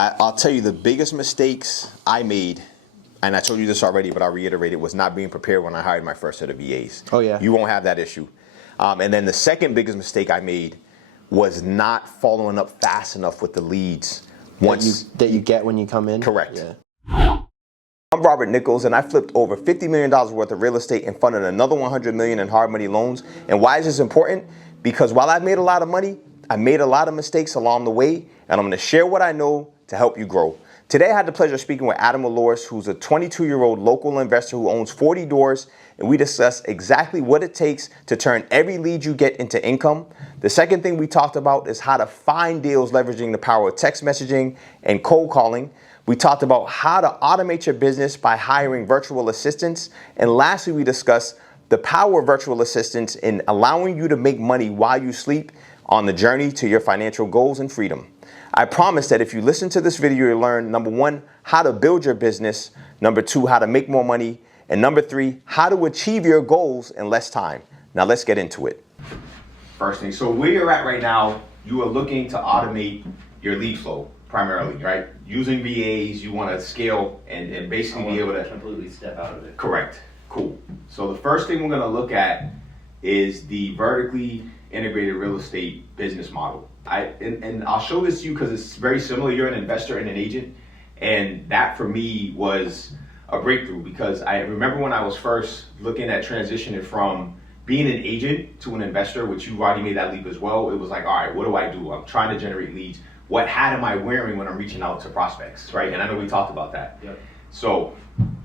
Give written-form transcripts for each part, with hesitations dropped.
I'll tell you the biggest mistakes I made, and I told you this already, but I'll reiterate it, was not being prepared when I hired my first set of VAs. Oh, yeah. You won't have that issue. And then the second biggest mistake I made was not following up fast enough with the leads. That you get when you come in? Correct. Yeah. I'm Robert Nichols, and I flipped over $50 million worth of real estate and funded another $100 million in hard money loans. And why is this important? Because while I've made a lot of money, I made a lot of mistakes along the way, and I'm going to share what I know to help you grow. Today, I had the pleasure of speaking with Adam Walorz, who's a 22-year-old local investor who owns 40 doors, and we discuss exactly what it takes to turn every lead you get into income. The second thing we talked about is how to find deals leveraging the power of text messaging and cold calling. We talked about how to automate your business by hiring virtual assistants. And lastly, we discussed the power of virtual assistants in allowing you to make money while you sleep on the journey to your financial goals and freedom. I promise that if you listen to this video, you'll learn, number one, how to build your business, number two, how to make more money, and number three, how to achieve your goals in less time. Now let's get into it. First thing, so where you're at right now, you are looking to automate your lead flow primarily, right? Using VAs, you want to scale and basically be able to completely step out of it. Correct. Cool. So the first thing we're going to look at is the vertically integrated real estate business model. And I'll show this to you because it's very similar. You're an investor and an agent, and that for me was a breakthrough because I remember when I was first looking at transitioning from being an agent to an investor, which you've already made that leap as well. It was like, all right, what do I do? I'm trying to generate leads. What hat am I wearing when I'm reaching out to prospects, right? And I know we talked about that. Yep. So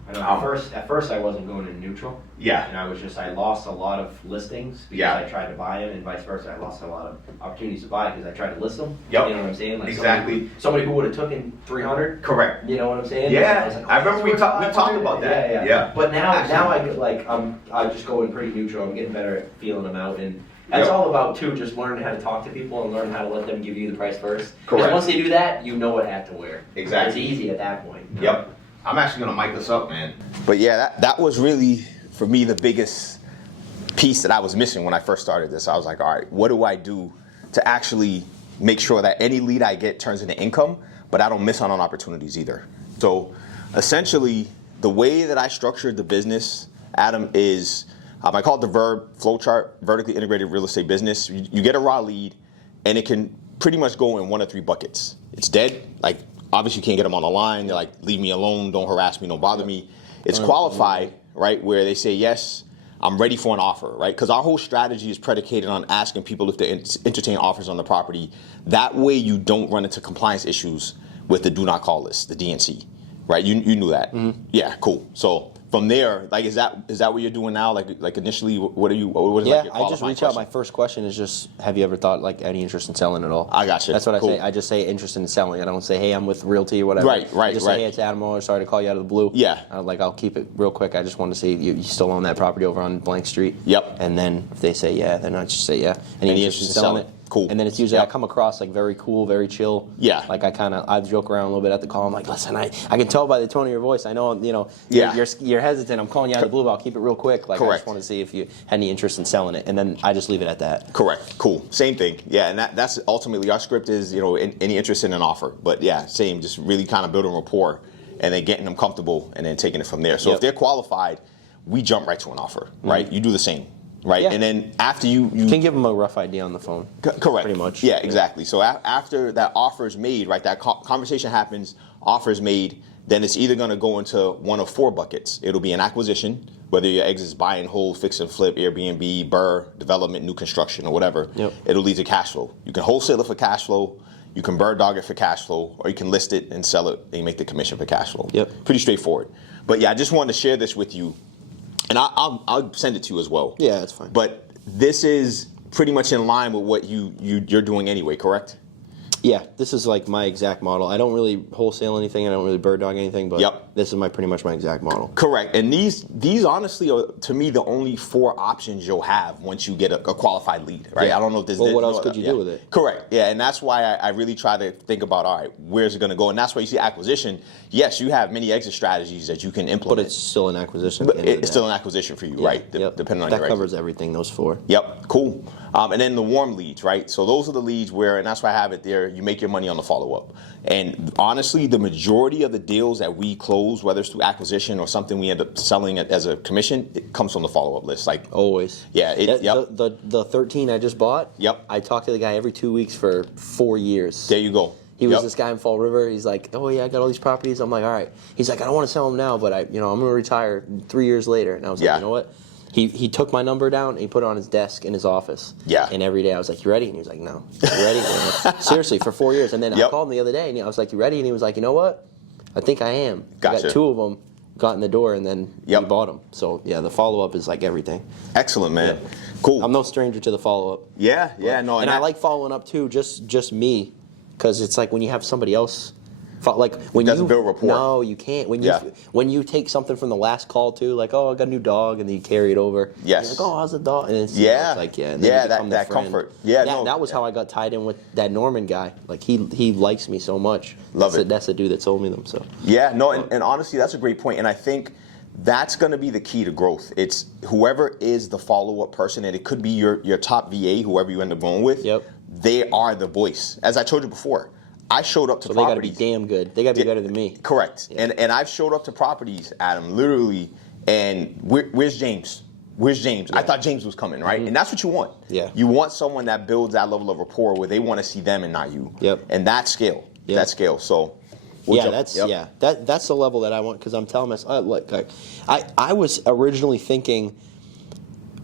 I know at first I wasn't going in neutral. Yeah. And I lost a lot of listings because I tried to buy them, and vice versa. I lost a lot of opportunities to buy because I tried to list them. Yep. You know what I'm saying? Like exactly. Somebody who would have taken 300. Correct. You know what I'm saying? Yeah. Like, I remember we talked about that. Yeah. But now I get like I just go in pretty neutral. I'm getting better at feeling them out, and that's all about too. Just learning how to talk to people and learn how to let them give you the price first. Correct. And once they do that, you know what hat to wear. Exactly. It's easy at that point. Yep. I'm actually gonna mic this up, man. But yeah, that was really, for me, the biggest piece that I was missing when I first started this. I was like, all right, what do I do to actually make sure that any lead I get turns into income, but I don't miss out on opportunities either? So essentially, the way that I structured the business, Adam, is, I call it the VIRB flowchart, vertically integrated real estate business. You get a raw lead, and it can pretty much go in one of three buckets. It's dead, like, obviously, you can't get them on the line. They're like, leave me alone, don't harass me, don't bother me. It's qualified, right, where they say, yes, I'm ready for an offer, right? Because our whole strategy is predicated on asking people if they entertain offers on the property. That way you don't run into compliance issues with the do not call list, the DNC, right? You knew that. Mm-hmm. Yeah, cool. So from there, like, is that what you're doing now? Like initially, what is like your I just reach out. My first question is just, have you ever thought like any interest in selling at all? I got you. That's what I say. I just say interested in selling. I don't say, hey, I'm with Realty or whatever. Right. I just say, hey, it's Adam Walorz. Sorry to call you out of the blue. Yeah. I'll keep it real quick. I just want to see you still own that property over on blank street. Yep. And then if they say yeah, then I just say yeah. Any interest in selling it? Cool. And then it's usually I come across like very cool, very chill. Yeah. Like I joke around a little bit at the call. I'm like, listen, I can tell by the tone of your voice. I know, you're hesitant. I'm calling you out of the blue, but I'll keep it real quick. Like, correct. I just want to see if you had any interest in selling it, and then I just leave it at that. Correct. Cool. Same thing. Yeah, and that's ultimately our script is, any interest in an offer. But yeah, same, just really kind of building rapport and then getting them comfortable and then taking it from there. So if they're qualified, we jump right to an offer, right? You do the same. Right, yeah. And then after you can give them a rough idea on the phone. Correct, pretty much. Yeah, exactly. So after that offer is made, right, that conversation happens, offer is made, then it's either going to go into one of four buckets. It'll be an acquisition, whether your exit is buy and hold, fix and flip, Airbnb, BRRRR, development, new construction, or whatever. Yep. It'll lead to cash flow. You can wholesale it for cash flow, you can BRRRR dog it for cash flow, or you can list it and sell it and you make the commission for cash flow. Yep. Pretty straightforward. But yeah, I just wanted to share this with you. And I'll send it to you as well. Yeah, that's fine. But this is pretty much in line with what you're doing anyway, correct? Yeah, this is like my exact model. I don't really wholesale anything. I don't really bird dog anything, but this is pretty much my exact model. Correct. And these honestly are, to me, the only four options you'll have once you get a qualified lead, right? Yeah. I don't know if there's... Well, what else could you do with it? Correct. Yeah, and that's why I really try to think about, all right, where's it going to go? And that's why you see acquisition. Yes, you have many exit strategies that you can implement. But it's still an acquisition. But it's still an acquisition for you, right? Depending on your exit. That covers everything, those four. Yep, cool. And then the warm leads, right? So those are the leads where, and that's why I have it there, you make your money on the follow-up. And honestly, the majority of the deals that we close, whether it's through acquisition or something we end up selling it as a commission, it comes from the follow-up list. Like always. Yeah. The 13 I just bought. Yep. I talked to the guy every 2 weeks for 4 years. There you go. He was this guy in Fall River. He's like, oh yeah, I got all these properties. I'm like, all right. He's like, I don't want to sell them now, but I'm going to retire 3 years later. And I was like, you know what? He took my number down and he put it on his desk in his office. Yeah. And every day I was like, you ready? And he was like, no. You ready? Seriously, for 4 years. And then I called him the other day and I was like, you ready? And he was like, you know what? I think I am. Gotcha. I got 2 of them, got in the door, and then we bought them. So yeah, the follow-up is like everything. Excellent, man. Yeah. Cool. I'm no stranger to the follow-up. Yeah. No. And I like following up too, just me, because it's like when you have somebody else. Like when it doesn't build rapport. No, you can't. When you take something from the last call too, like, oh, I got a new dog, and then you carry it over. Yes. You're like, oh, how's the dog? And it's, it's like, and then that comfort. Yeah, that was how I got tied in with that Norman guy. Like he likes me so much. That's the dude that sold me them. So and honestly, that's a great point. And I think that's going to be the key to growth. It's whoever is the follow-up person, and it could be your top VA, whoever you end up going with. Yep. They are the voice. As I told you before, I showed up to properties. They got to be damn good. They got to be better than me. Correct. Yeah. And I've showed up to properties, Adam, literally, and where's James? Where's James? Yeah. I thought James was coming, right? Mm-hmm. And that's what you want. Yeah. You want someone that builds that level of rapport where they want to see them and not you. Yep. And that scale. Yep. That scale. So. That's the level that I want, because I'm telling myself, I was originally thinking.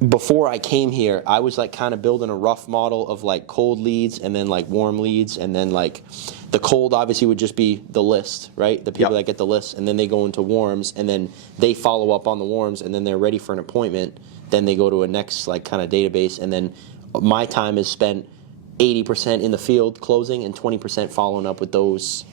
Before I came here, I was like kind of building a rough model of like cold leads and then like warm leads, and then like the cold obviously would just be the list, right? The people that get the list, and then they go into warms, and then they follow up on the warms, and then they're ready for an appointment. Then they go to a next like kind of database, and then my time is spent 80% in the field closing and 20% following up with those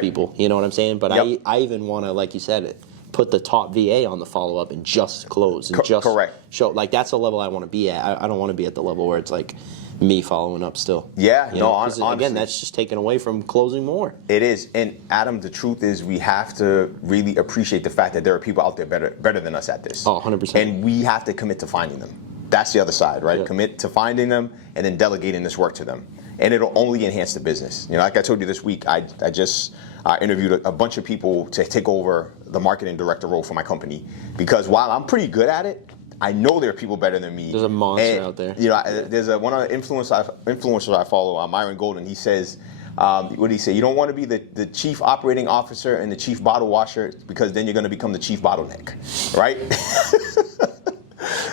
people. You know what I'm saying? But I even want to, like you said, put the top VA on the follow-up and just close and just show. Like, that's the level I want to be at. I don't want to be at the level where it's like me following up still. Yeah, honestly. Again, that's just taken away from closing more. It is. And Adam, the truth is we have to really appreciate the fact that there are people out there better than us at this. Oh, 100%. And we have to commit to finding them. That's the other side, right? Yeah. Commit to finding them and then delegating this work to them. And it'll only enhance the business. Like I told you this week, I just interviewed a bunch of people to take over the marketing director role for my company, because while I'm pretty good at it, I know there are people better than me. There's a monster out there. There's one of the influencers I follow, Myron Golden. He says, what did he say? You don't want to be the chief operating officer and the chief bottle washer, because then you're going to become the chief bottleneck, right?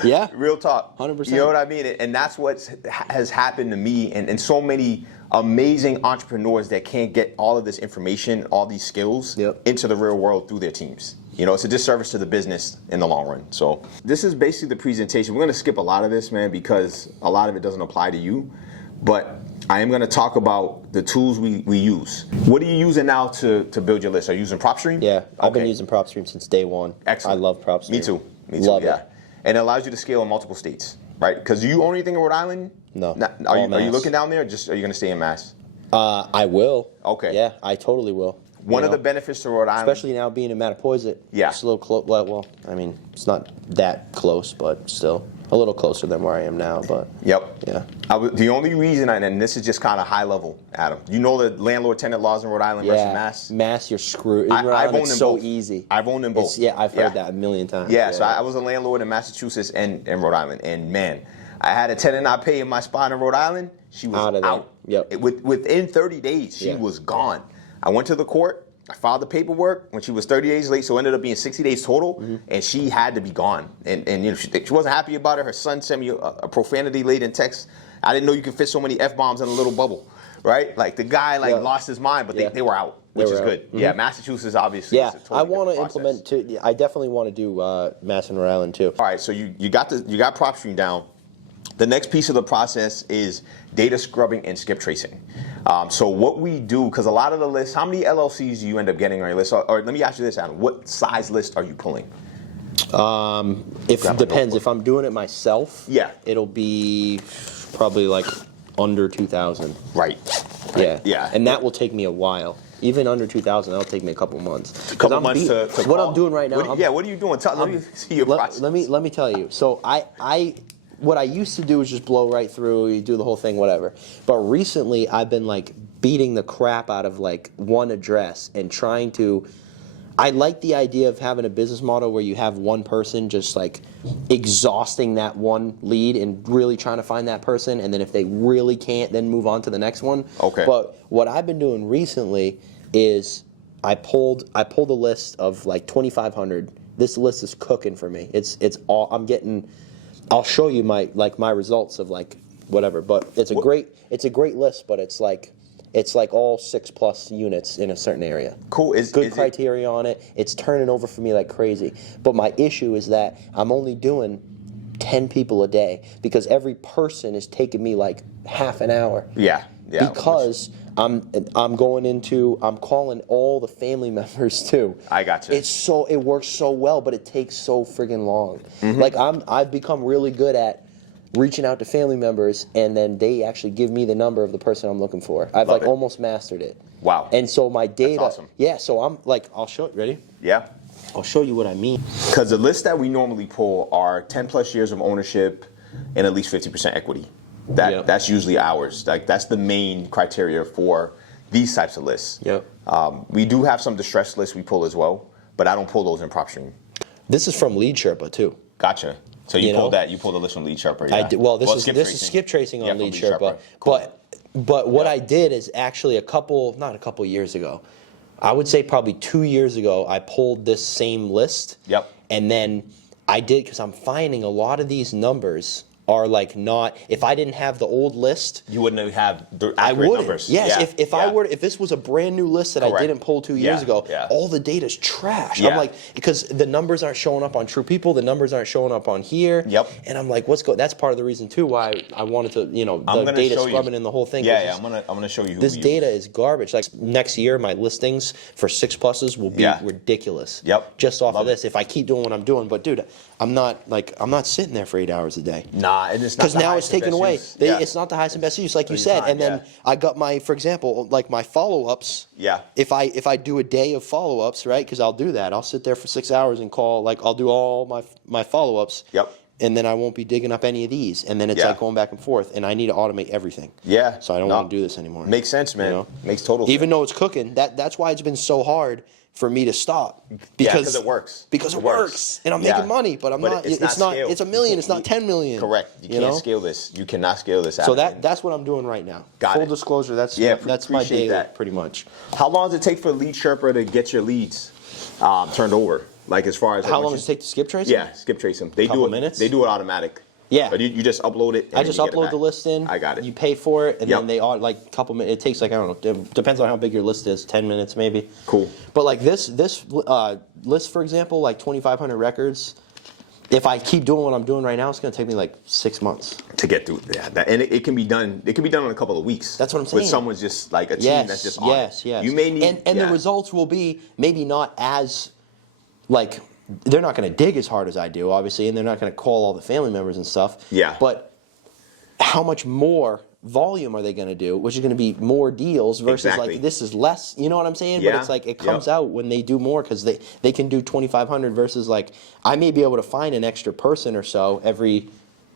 Yeah. Real talk. 100%. You know what I mean? And that's what has happened to me and so many amazing entrepreneurs that can't get all of this information, all these skills into the real world through their teams. It's a disservice to the business in the long run. So this is basically the presentation. We're going to skip a lot of this, man, because a lot of it doesn't apply to you. But I am going to talk about the tools we use. What are you using now to build your list? Are you using PropStream? Yeah, I've been using PropStream since day one. Excellent. I love PropStream. Me too. Love it. And it allows you to scale in multiple states, right? Because do you own anything in Rhode Island? No. Are you looking down there, or are you going to stay in Mass? I will. Okay. Yeah, I totally will. One of the benefits to Rhode Island, especially now being in Mattapoisett, it's a little close. Well, I mean, it's not that close, but still a little closer than where I am now. But yeah. The only reason, and this is just kind of high level, Adam. You know the landlord-tenant laws in Rhode Island versus Mass. Mass, you're screwed. I've owned them both. Easy. I've owned them both. I've heard that a million times. Yeah, so I was a landlord in Massachusetts and Rhode Island, and man, I had a tenant not pay in my spot in Rhode Island. She was out. Yep. Within 30 days, she was gone. I went to the court. I filed the paperwork when she was 30 days late, so it ended up being 60 days total, and she had to be gone. And she wasn't happy about it. Her son sent me a profanity-laden text. I didn't know you could fit so many F-bombs in a little bubble, right? Like, the guy lost his mind, but they were out, which is good. Mm-hmm. Yeah, Massachusetts, obviously. Yeah, I want to implement, too. I definitely want to do Mass and Rhode Island, too. All right, so you got PropStream down. The next piece of the process is data scrubbing and skip tracing. So what we do, because a lot of the lists, how many LLCs do you end up getting on your list? Or let me ask you this, Adam. What size list are you pulling? It depends. If I'm doing it myself, it'll be probably like under 2,000. Right. Yeah. And that will take me a while. Even under 2,000, that'll take me a couple months. A couple months to what I'm doing right now. What are you doing? Let me see your process. Let me tell you. So what I used to do is just blow right through, you do the whole thing, whatever. But recently, I've been like beating the crap out of like one address and trying to. I like the idea of having a business model where you have one person just like exhausting that one lead and really trying to find that person, and then if they really can't, then move on to the next one. Okay. But what I've been doing recently is I pulled a list of like 2,500. This list is cooking for me. It's all I'm getting. I'll show you my results of like whatever. But it's a great list. But it's like all 6+ units in a certain area. Cool. Good criteria on it. It's turning over for me like crazy. But my issue is that I'm only doing 10 people a day because every person is taking me like half an hour. Yeah. Because I'm calling all the family members too. I got you. It works so well, but it takes so friggin' long. Like I've become really good at reaching out to family members, and then they actually give me the number of the person I'm looking for. I've Love it. almost mastered it. Wow. And so my data. That's awesome. Yeah. So I'm like, I'll show. Ready? Yeah. I'll show you what I mean. Because the lists that we normally pull are 10+ years of ownership and at least 50% equity. That's usually ours. Like that's the main criteria for these types of lists. Yep. We do have some distressed lists we pull as well, but I don't pull those in PropStream. This is from Lead Sherpa too. Gotcha. So you pulled that. You pulled the list from Lead Sherpa. Yeah. I did, well, this is skip tracing on Lead Sherpa. Cool. But what I did is actually not a couple years ago. I would say probably 2 years ago, I pulled this same list. Yep. And then I did, because I'm finding a lot of these numbers are like not. If I didn't have the old list, you wouldn't have the accurate numbers. Yes, if this was a brand new list that I didn't pull 2 years ago, all the data's trash. Yeah. I'm like, because the numbers aren't showing up on True People, the numbers aren't showing up on here. Yep. And I'm like, that's part of the reason too why I wanted to, the data scrubbing in the whole thing. Yeah, I'm gonna show you who this data is garbage. Like next year, my listings for 6+s will be ridiculous. Yep. Just off of this, if I keep doing what I'm doing. But dude, I'm not sitting there for 8 hours a day. Nah, and it's not. Because now it's taken away. It's not the highest and best use, like you said. And then I got for example, like my follow-ups. Yeah. If I do a day of follow-ups, right? Because I'll do that. I'll sit there for 6 hours and call. Like I'll do all my follow-ups. Yep. And then I won't be digging up any of these. And then it's like going back and forth. And I need to automate everything. Yeah. So I don't want to do this anymore. Makes sense, man. Makes total sense. Even though it's cooking, that's why it's been so hard for me to stop. Because it works. Because it works. And I'm making money, but it's not it's $1 million, it's not 10 million. Correct. You can't scale this. You cannot scale this out. So that's what I'm doing right now. Full disclosure, that's my day pretty much. How long does it take for Lead Sherpa to get your leads turned over? Like as far as how long does it take to skip trace them? Yeah, skip trace them. They do it. Minutes? They do it automatic. Yeah. But you just upload it. I just upload the list in. I got it. You pay for it, and then they are like a couple minutes. It takes like, I don't know, it depends on how big your list is, 10 minutes maybe. Cool. But like this list, for example, like 2,500 records, if I keep doing what I'm doing right now, it's going to take me like 6 months. To get through that. And it can be done. It can be done in a couple of weeks. That's what I'm saying. With someone's just like a team that's just on it. Yes. You may need. And the results will be maybe not as, like, they're not going to dig as hard as I do, obviously, and they're not going to call all the family members and stuff. Yeah. But how much more volume are they going to do, which is going to be more deals versus like this is less, you know what I'm saying? Yeah. But it's like it comes out when they do more because they can do 2,500 versus like I may be able to find an extra person or so every,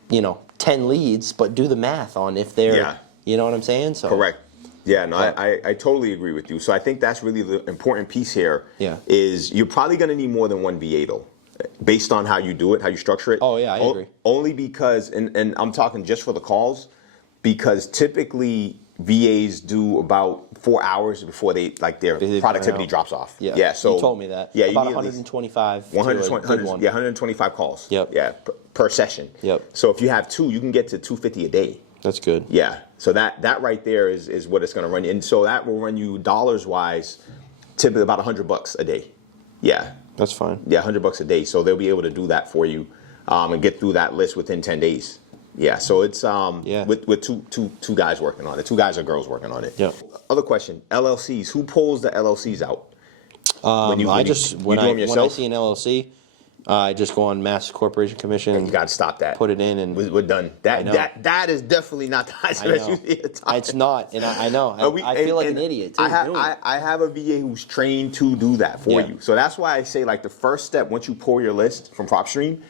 10 leads, but do the math on if they're, you know what I'm saying? So correct. Yeah, no, I totally agree with you. So I think that's really the important piece here. Yeah. Is you're probably going to need more than one VA though, based on how you do it, how you structure it. Oh yeah, I agree. Only because, and I'm talking just for the calls, because typically VAs do about 4 hours before their productivity drops off. Yeah. Yeah. So you told me that. Yeah. About 125. 125 calls. Yep. Yeah. Per session. Yep. So if you have 2, you can get to 250 a day. That's good. Yeah. So that right there is what it's going to run you. And so that will run you dollars wise, typically about $100 a day. Yeah. That's fine. Yeah, $100 a day. So they'll be able to do that for you and get through that list within 10 days. Yeah. So it's with two guys working on it. 2 guys or girls working on it. Yeah. Other question, LLCs. Who pulls the LLCs out? When I see an LLC, I just go on Mass Corporation Commission. You got to stop that. Put it in, and we're done. That is definitely not the highest best use of your time. It's not, and I know. I feel like an idiot too. I have a VA who's trained to do that for you. So that's why I say like the first step once you pull your list from PropStream,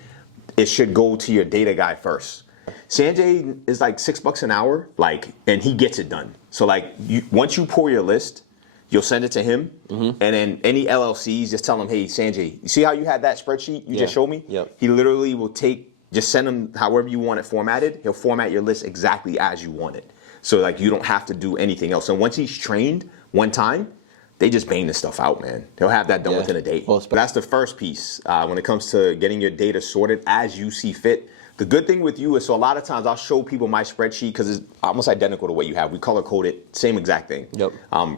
it should go to your data guy first. Sanjay is like $6 an hour, like, and he gets it done. So like, once you pour your list, you'll send it to him, and then any LLCs, just tell them, hey, Sanjay, you see how you had that spreadsheet you just showed me? Yep. He literally will just send him however you want it formatted. He'll format your list exactly as you want it. So like, you don't have to do anything else. And once he's trained one time, they just bang this stuff out, man. They'll have that done within a day. Well, that's the first piece when it comes to getting your data sorted as you see fit. The good thing with you is, so a lot of times I'll show people my spreadsheet because it's almost identical to what you have. We color code it, same exact thing. Yep.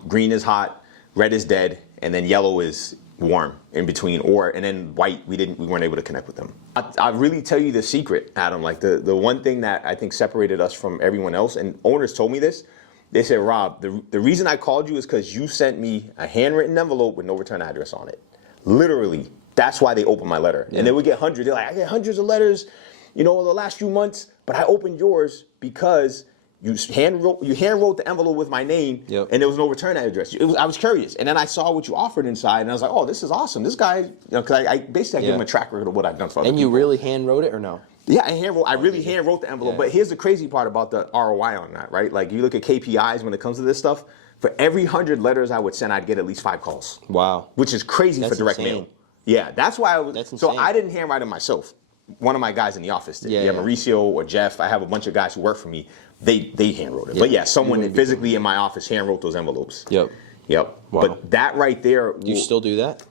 Green is hot, red is dead, and then yellow is warm in between, and then white, we weren't able to connect with them. I really tell you the secret, Adam, like the one thing that I think separated us from everyone else, and owners told me this, they said, Rob, the reason I called you is because you sent me a handwritten envelope with no return address on it. Literally, that's why they opened my letter. And they would get hundreds, they're like, I get hundreds of letters, the last few months, but I opened yours because you hand wrote the envelope with my name, and there was no return address. I was curious, and then I saw what you offered inside, and I was like, oh, this is awesome. This guy, because I basically give him a track record of what I've done for other people. And you really hand wrote it or no? Yeah, I really hand wrote the envelope. But here's the crazy part about the ROI on that, right? Like, you look at KPIs when it comes to this stuff. For every 100 letters I would send, I'd get at least 5 calls. Wow. Which is crazy for direct mail. Yeah, that's why That's insane. So I didn't handwrite it myself. One of my guys in the office did. Yeah, Mauricio or Jeff. I have a bunch of guys who work for me. They hand wrote it. But yeah, someone physically in my office hand wrote those envelopes. Yep. Wow. But that right there. Do you still do that?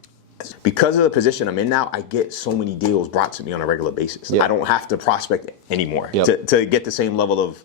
Because of the position I'm in now, I get so many deals brought to me on a regular basis. I don't have to prospect anymore to get the same level of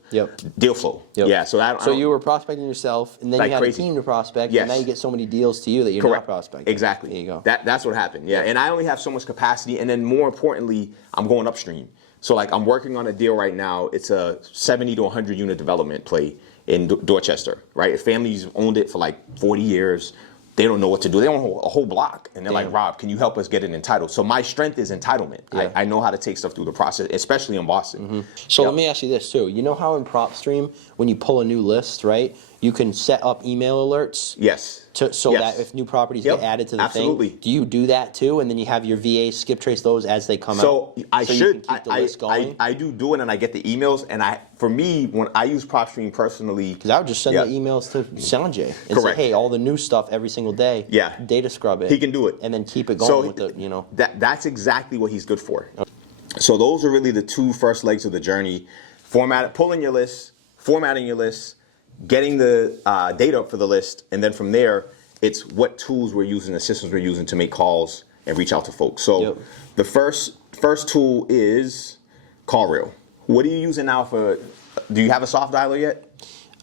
deal flow. Yeah. So you were prospecting yourself, and then you had a team to prospect, and now you get so many deals to you that you're not prospecting. Exactly. There you go. That's what happened. Yeah. And I only have so much capacity, and then more importantly, I'm going upstream. So like, I'm working on a deal right now. It's a 70 to 100 unit development play in Dorchester, right? Families owned it for like 40 years. They don't know what to do. They own a whole block. And they're like, Rob, can you help us get it entitled? So my strength is entitlement. I know how to take stuff through the process, especially in Boston. So let me ask you this too. You know how in PropStream, when you pull a new list, right, you can set up email alerts? Yes. So that if new properties get added to the thing, do you do that too? And then you have your VA skip trace those as they come out? So I should. I do it, and I get the emails. And for me, when I use PropStream personally, because I would just send the emails to Sanjay and say, hey, all the new stuff every single day. Yeah. Data scrub it. He can do it, and then keep it going with the That's exactly what he's good for. Okay. So those are really the two first legs of the journey: pulling your list, formatting your list, getting the data up for the list, and then from there, it's what tools we're using, the systems we're using to make calls and reach out to folks. So the first tool is CallRail. What are you using now do you have a soft dialer yet?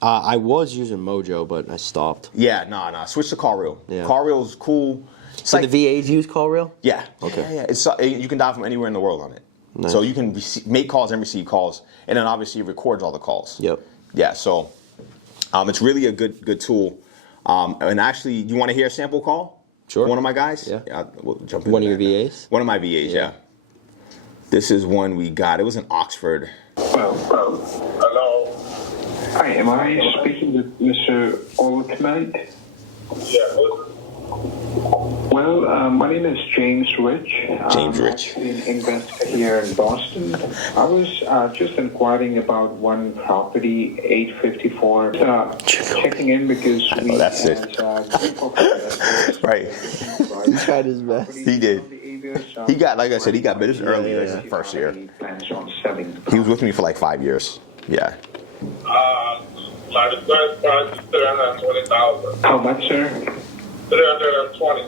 I was using Mojo, but I stopped. Yeah, no. Switch to CallRail. Yeah. CallRail's cool. So the VAs use CallRail? Yeah. Okay. Yeah. You can dial from anywhere in the world on it. Nice. So you can make calls and receive calls, and then obviously it records all the calls. Yep. Yeah, so it's really a good tool. And actually, do you want to hear a sample call? Sure. One of my guys? Yeah. We'll jump in. One of your VAs? One of my VAs, yeah. This is one we got. It was in Oxford. Well, hello. Hi, am I speaking with Mr. Altmite? Yeah. Well, my name is James Rich. James Rich. I'm an investor here in Boston. I was just inquiring about one property, 854. Checking in because we that's it. Right. He tried his best. He did. He got, like I said, he got business earlier in the first year. He was with me for like 5 years. Yeah. My request price is $320,000. How much, sir? 320.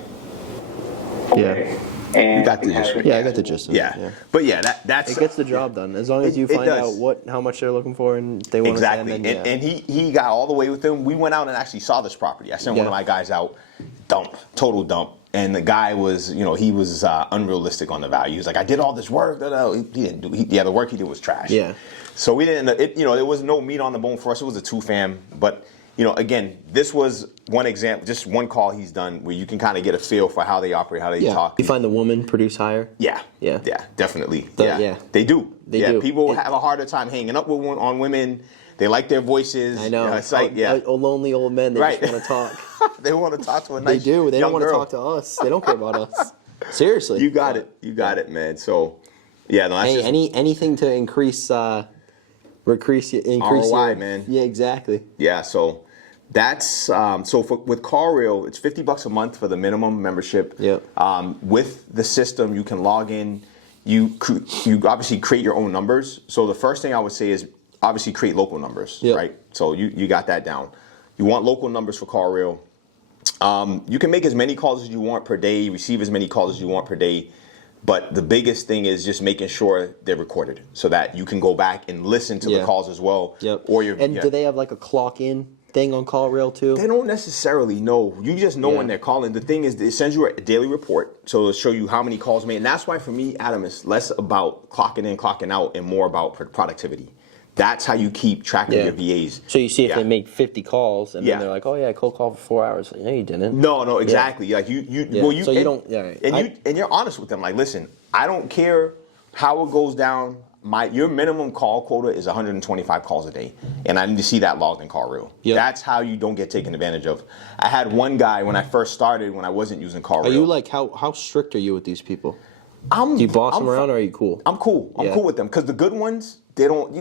Okay. Yeah. You got the gist. Yeah, I got the gist. Yeah. But yeah, that's it gets the job done as long as you find out how much they're looking for and they want exactly. To send. And he got all the way with them. We went out and actually saw this property. I sent one of my guys out, total dump. And the guy was, he was unrealistic on the value. He was like, I did all this work. He didn't do. The work he did was trash. Yeah. So we didn't. There was no meat on the bone for us. It was a 2-fam, but. Again, this was one example, just one call he's done where you can kind of get a feel for how they operate, how they talk. You find the woman produce higher? Yeah, definitely. They do. People have a harder time hanging up on women. They like their voices. I know. It's like, lonely old men, they just want to talk. They want to talk to a nice They do. They don't want girl. to talk to us. They don't care about us. Seriously. You got it. You got it, man. So, yeah. No, that's anything to increase increase ROI, man. Yeah, exactly. Yeah, so that's with CarReal, it's $50 a month for the minimum membership. Yep. With the system, you can log in. You obviously create your own numbers. So the first thing I would say is obviously create local numbers, right? So you got that down. You want local numbers for CarReal. You can make as many calls as you want per day, receive as many calls as you want per day. But the biggest thing is just making sure they're recorded so that you can go back and listen to the calls as well. Yep. Or do they have like a clock in thing on CallRail too? They don't necessarily know. You just know when they're calling. The thing is, it sends you a daily report, so it'll show you how many calls made. And that's why for me, Adam, it's less about clocking in, clocking out, and more about productivity. That's how you keep track of your VAs. So you see if they make 50 calls, and then they're like, "Oh yeah, I cold called for 4 hours." Like, no, you didn't. No, exactly. Like So you don't. Yeah. And you're honest with them. Like, listen, I don't care how it goes down. Your minimum call quota is 125 calls a day, and I need to see that logged in CarReal. That's how you don't get taken advantage of. I had one guy when I first started, when I wasn't using CarReal. Are you like how strict are you with these people? Do you boss them around, or are you cool? I'm cool. I'm cool with them because the good ones, they don't.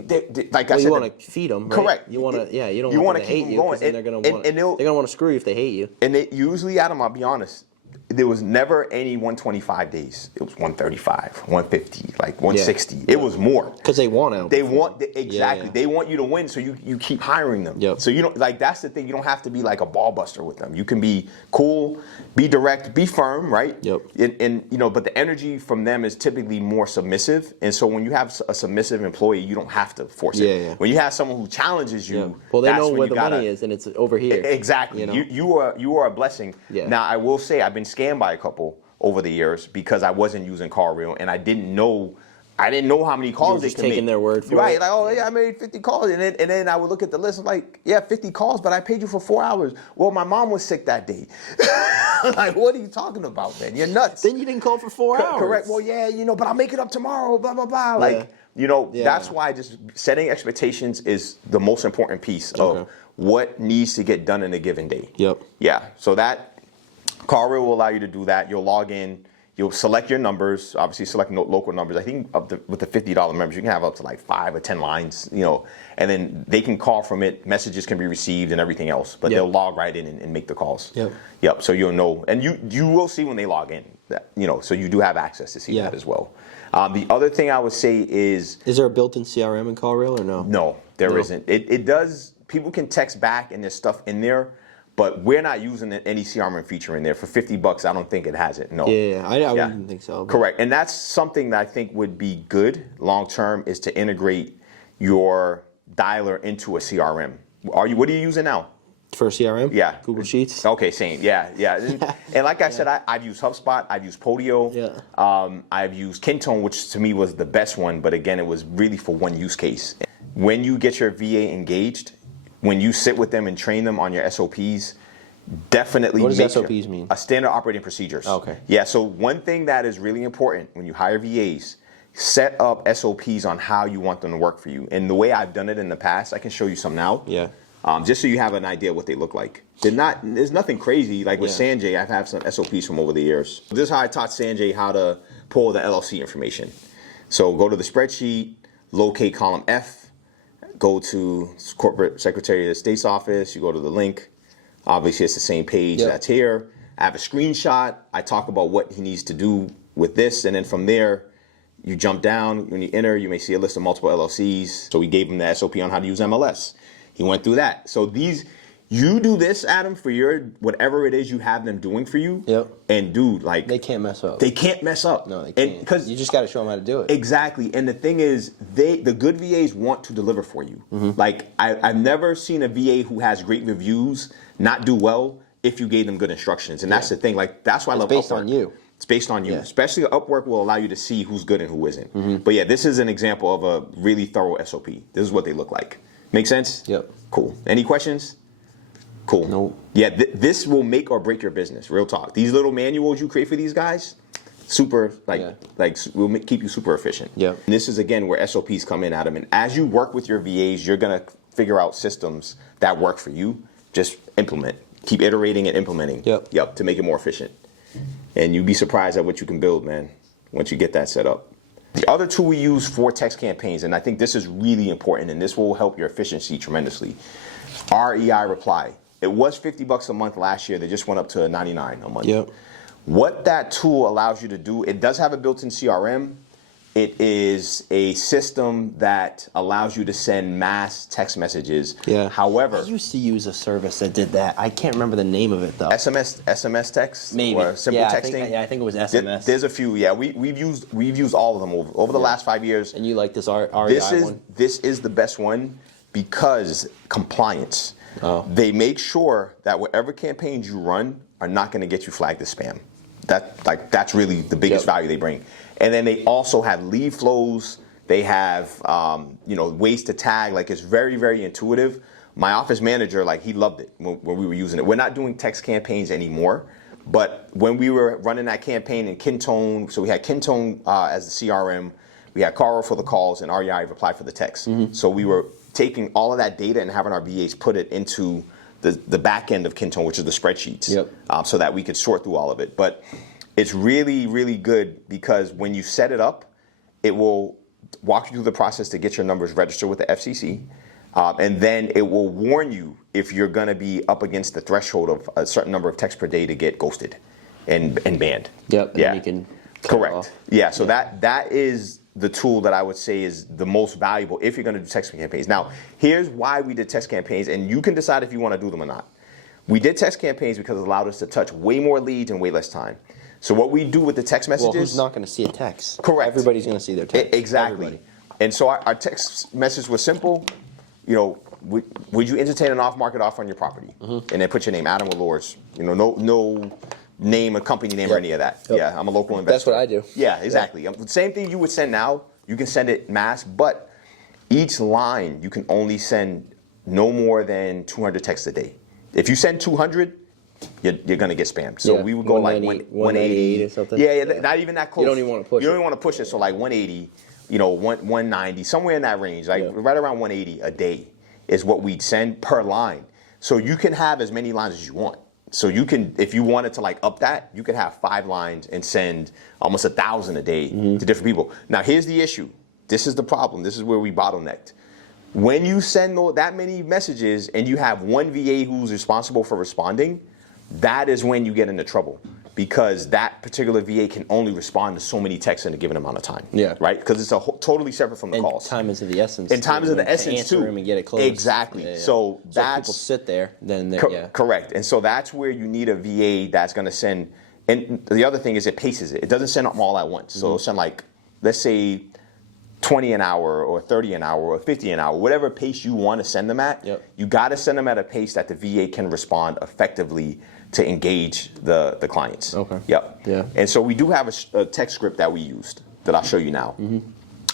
Like I said, you want to feed them, right? Correct. You want to, you don't want to hate you because they're gonna want to screw you if they hate you. And they usually, Adam, I'll be honest, there was never any 125 days. It was 135, 150, like 160. It was more because they want to. They want exactly. They want you to win, so you keep hiring them. So you don't like that's the thing. You don't have to be like a ball buster with them. You can be cool, be direct, be firm, right? And but the energy from them is typically more submissive. And so when you have a submissive employee, you don't have to force it. When you have someone who challenges you, well, they know where the money is, and it's over here. Exactly. You are a blessing. Now I will say I've been scammed by a couple over the years because I wasn't using CarReal and I didn't know how many calls they could make. Taking their word for it. Right, like, oh yeah, I made 50 calls, and then I would look at the list, I'm like, yeah, 50 calls, but I paid you for 4 hours. Well, my mom was sick that day. Like, what are you talking about, man? You're nuts. Then you didn't call for 4 hours. Correct. Well, yeah, but I'll make it up tomorrow. Blah blah blah. Like, that's why just setting expectations is the most important piece of what needs to get done in a given day. Yeah. So that CarReal will allow you to do that. You'll log in. You'll select your numbers. Obviously, select local numbers. I think with the $50 members, you can have up to like 5 or 10 lines. And then they can call from it. Messages can be received and everything else. But they'll log right in and make the calls. Yep. So you'll know, and you will see when they log in. That, so you do have access to see that as well. The other thing I would say is there a built-in CRM in CarReal or no? No, there isn't. It does. People can text back and there's stuff in there. But we're not using any CRM feature in there. For $50, I don't think it has it. No. I wouldn't think so. Correct. And that's something that I think would be good long term is to integrate your dialer into a CRM. What are you using now? For CRM? Yeah. Google Sheets? Okay, same. Yeah. And like I said, I've used HubSpot. I've used Podio. I've used Kintone, which to me was the best one. But again, it was really for one use case. When you get your VA engaged, when you sit with them and train them on your SOPs, definitely what does SOPs mean? A standard operating procedures. Okay. Yeah, so one thing that is really important when you hire VAs, set up SOPs on how you want them to work for you. And the way I've done it in the past, I can show you some now. Just so you have an idea what they look like. There's nothing crazy. Like with Sanjay, I've had some SOPs from over the years. This is how I taught Sanjay how to pull the LLC information. So go to the spreadsheet, locate column F, go to Corporate Secretary of State's office, you go to the link. Obviously, it's the same page that's here. I have a screenshot. I talk about what he needs to do with this, and then from there, you jump down. When you enter, you may see a list of multiple LLCs. So we gave him the SOP on how to use MLS. He went through that. So you do this, Adam, for your whatever it is you have them doing for you. And dude, like they can't mess up. They can't mess up. No, they can't. Because you just got to show them how to do it. Exactly. And the thing is, the good VAs want to deliver for you. Like I've never seen a VA who has great reviews not do well if you gave them good instructions. And that's the thing. Like that's why I love Upwork. It's based on you. It's based on you. Especially Upwork will allow you to see who's good and who isn't. But yeah, this is an example of a really thorough SOP. This is what they look like. Make sense? Cool. Any questions? Cool. Nope. Yeah, this will make or break your business. Real talk. These little manuals you create for these guys, super will keep you super efficient. And this is again where SOPs come in, Adam. And as you work with your VAs, you're gonna figure out systems that work for you. Just implement. Keep iterating and implementing. To make it more efficient. And you'd be surprised at what you can build, man, once you get that set up. The other tool we use for text campaigns, and I think this is really important, and this will help your efficiency tremendously, REI Reply. It was $50 a month last year. They just went up to $99 a month. Yep. What that tool allows you to do, it does have a built-in CRM. It is a system that allows you to send mass text messages. Yeah. However, I used to use a service that did that. I can't remember the name of it though. SMS text, Maybe. or simple texting. I think it was SMS. There's a few. Yeah, we've used all of them over the last 5 years. And you like this REI one? This is the best one because compliance. Oh. They make sure that whatever campaigns you run are not going to get you flagged as spam. That's really the biggest value they bring. And then they also have lead flows. They have ways to tag. Like, it's very, very intuitive. My office manager, like, he loved it when we were using it. We're not doing text campaigns anymore, but when we were running that campaign in Kintone, so we had Kintone as the CRM, we had Caro for the calls, and REI Reply for the text. Mm-hmm. So we were taking all of that data and having our VAs put it into the back end of Kintone, which is the spreadsheets, so that we could sort through all of it. But it's really, really good because when you set it up, it will walk you through the process to get your numbers registered with the FCC. And then it will warn you if you're going to be up against the threshold of a certain number of texts per day to get ghosted and banned. Yep. Yeah. And you can correct. Yeah. So that is the tool that I would say is the most valuable if you're going to do text campaigns. Now, here's why we did text campaigns, and you can decide if you want to do them or not. We did text campaigns because it allowed us to touch way more leads in way less time. So what we do with the text messages... Well, who's not going to see a text? Correct. Everybody's going to see their text. Exactly. Everybody. And so our text message was simple. Would you entertain an off-market offer on your property? Mm-hmm. And then put your name, Adam Walorz. No name, a company name, or any of that. Yep. Yeah, I'm a local investor. That's what I do. Yeah, exactly. Yep. Same thing you would send now. You can send it mass, but each line you can only send no more than 200 texts a day. If you send 200, you're going to get spammed. So we would go like 180 or something. Yeah, not even that close. You don't even want to push it. You don't even want to push it. So like 180, 190, somewhere in that range, like right around 180 a day is what we'd send per line. So you can have as many lines as you want. So you can, if you wanted to like up that, you could have 5 lines and send almost 1,000 a day to different people. Now here's the issue. This is the problem. This is where we bottlenecked. When you send that many messages and you have one VA who's responsible for responding, that is when you get into trouble, because that particular VA can only respond to so many texts in a given amount of time. Yeah. Right? Because it's totally separate from the calls. Time is of the essence. And time is of the essence answer too. Them and get it closed. Exactly. Yeah. So that's if people sit there, then they're correct. And so that's where you need a VA that's going to send. And the other thing is it paces it. It doesn't send them all at once. So it'll send like, let's say 20 an hour or 30 an hour or 50 an hour, whatever pace you want to send them at. You got to send them at a pace that the VA can respond effectively to engage the clients. Okay. Yep. Yeah. And so we do have a text script that we used that I'll show you now. Mm-hmm.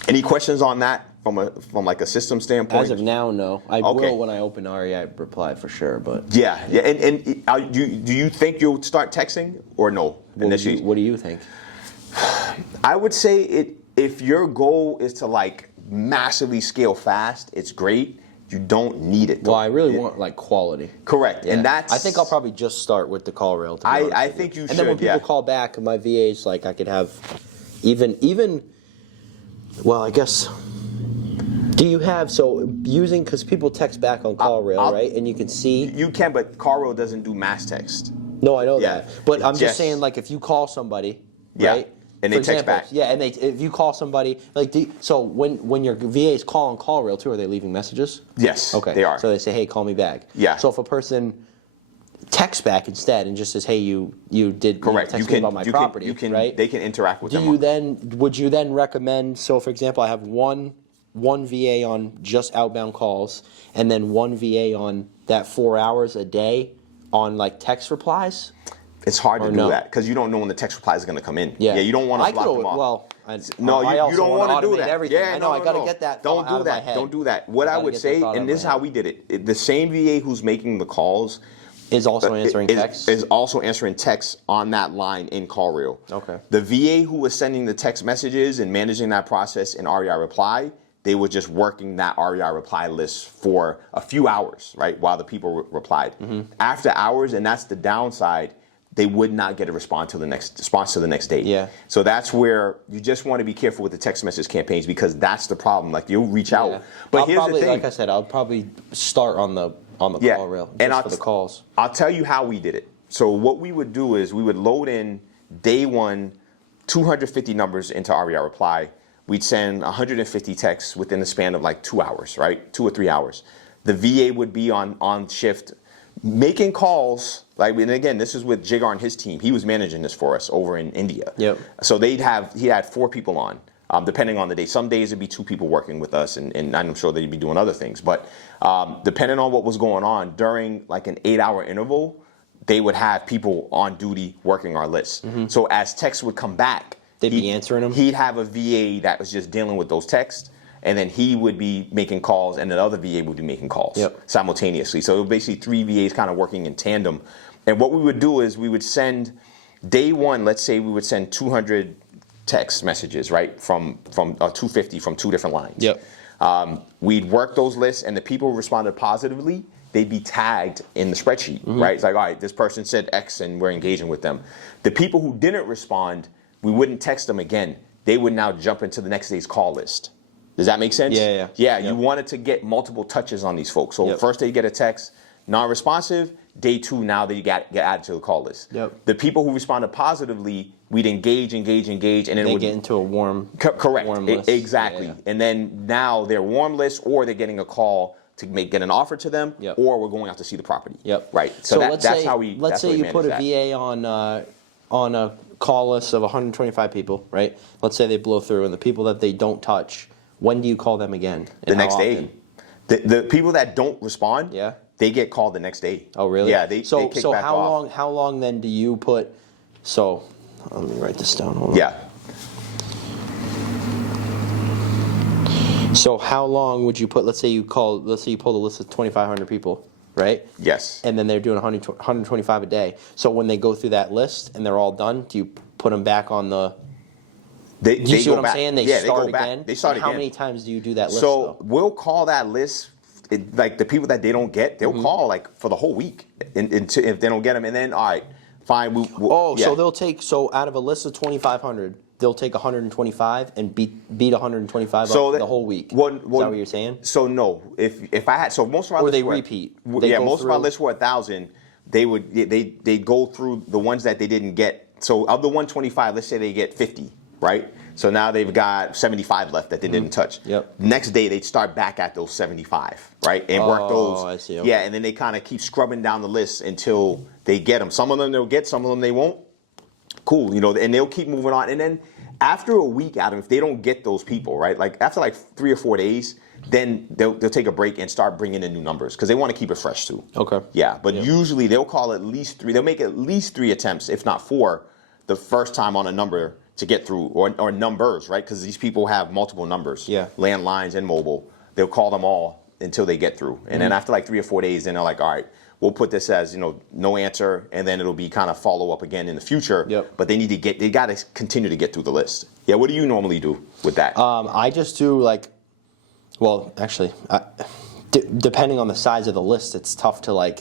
Any questions on that from like a system standpoint? As of now, no. I will when I open REI Reply for sure, but yeah. And do you think you'll start texting or no? What do you think? I would say if your goal is to like massively scale fast, it's great. You don't need it. Well, I really want like quality. Correct, and I think I'll probably just start with the call rail. I think you should. And then when people call back, my VA's like I could have even. Well, I guess. Do you have because people text back on call rail, right? And you can see. You can, but call rail doesn't do mass text. No, I know that, but I'm just saying like if you call somebody, right? And they text back. Yeah, and if you call somebody, when your VAs call on call rail too, are they leaving messages? Yes, okay, they are. So they say, hey, call me back. Yeah. So if a person texts back instead and just says, hey, you did text me about my property, right? They can interact with them. Would you then recommend, so for example, I have one VA on just outbound calls and then one VA on that 4 hours a day on like text replies? It's hard to do that because you don't know when the text reply is going to come in. Yeah, you don't want to block them off. Well, you don't want to do that. Everything. Yeah, I know. I got to get that. Don't do that. Don't do that. What I would say, and this is how we did it: the same VA who's making the calls is also answering texts. Is also answering texts on that line in call reel. Okay. The VA who was sending the text messages and managing that process in REI Reply, they were just working that REI Reply list for a few hours, right, while the people replied. Mm-hmm. After hours, and that's the downside. they would not get a response to the next day. Yeah. So that's where you just want to be careful with the text message campaigns, because that's the problem. Like, you'll reach out, but here's the thing. Like I said, I'll probably start on the call rail just for the calls. I'll tell you how we did it. So what we would do is we would load in day one 250 numbers into REI Reply. We'd send 150 texts within the span of like 2 hours, right? 2 or 3 hours. The VA would be on shift, making calls. Like, and again, this is with Jigar and his team. He was managing this for us over in India. Yep. So he had 4 people on, depending on the day. Some days it'd be 2 people working with us, and I'm sure they'd be doing other things. But depending on what was going on during like an 8-hour interval, they would have people on duty working our list. So as texts would come back, they'd be answering them. He'd have a VA that was just dealing with those texts, and then he would be making calls, and another VA would be making calls simultaneously. So it was basically 3 VAs kind of working in tandem. And what we would do is we would send, day one, let's say we would send 200 text messages, right, from 250 from 2 different lines. Yep. We'd work those lists, and the people who responded positively, they'd be tagged in the spreadsheet, right? It's like, all right, this person said X, and we're engaging with them. The people who didn't respond, we wouldn't text them again. They would now jump into the next day's call list. Does that make sense? Yeah. You wanted to get multiple touches on these folks. So first day you get a text, non-responsive. Day 2, now that you get added to the call list. The people who responded positively, we'd engage, and then they get into a warm list. Exactly. And then now they're warm list, or they're getting a call to get an offer to them, or we're going out to see the property. Right. So that's how we. Let's say you put a VA on a call list of 125 people, right? Let's say they blow through, and the people that they don't touch, when do you call them again? The next day. The people that don't respond, they get called the next day. Oh, really? Yeah. They kick back off. How long then do you put? So let me write this down. Hold on. Yeah. So how long would you put? Let's say you pull the list of 2,500 people, right? Yes. And then they're doing 125 a day. So when they go through that list and they're all done, do you put them back on the? Do you see what I'm saying? They start again. They start again. How many times do you do that list? So we'll call that list. Like the people that they don't get, they'll call like for the whole week, if they don't get them, and then all right, fine. So they'll take out of a list of 2,500, they'll take 125 and beat 125 up the whole week. Is that what you're saying? So no, if I had most of our lists repeat. Most of our lists were 1,000. They'd go through the ones that they didn't get. So of the 125, let's say they get 50, right? So now they've got 75 left that they didn't touch. Next day, they'd start back at those 75, right? And work those. I see. Okay. Yeah, and then they kind of keep scrubbing down the list until they get them. Some of them they'll get, some of them they won't. Cool, and they'll keep moving on. And then after a week, Adam, if they don't get those people, right? Like after like 3 or 4 days, then they'll take a break and start bringing in new numbers because they want to keep it fresh too. Okay. Yeah, but usually they'll call at least 3. They'll make at least 3 attempts, if not 4, the first time on a number to get through, or numbers, right? Because these people have multiple numbers, landlines and mobile. They'll call them all until they get through, and then after like 3 or 4 days, then they're like, all right, we'll put this as no answer, and then it'll be kind of follow up again in the future. But they got to continue to get through the list. Yeah, what do you normally do with that? I just do depending on the size of the list, it's tough to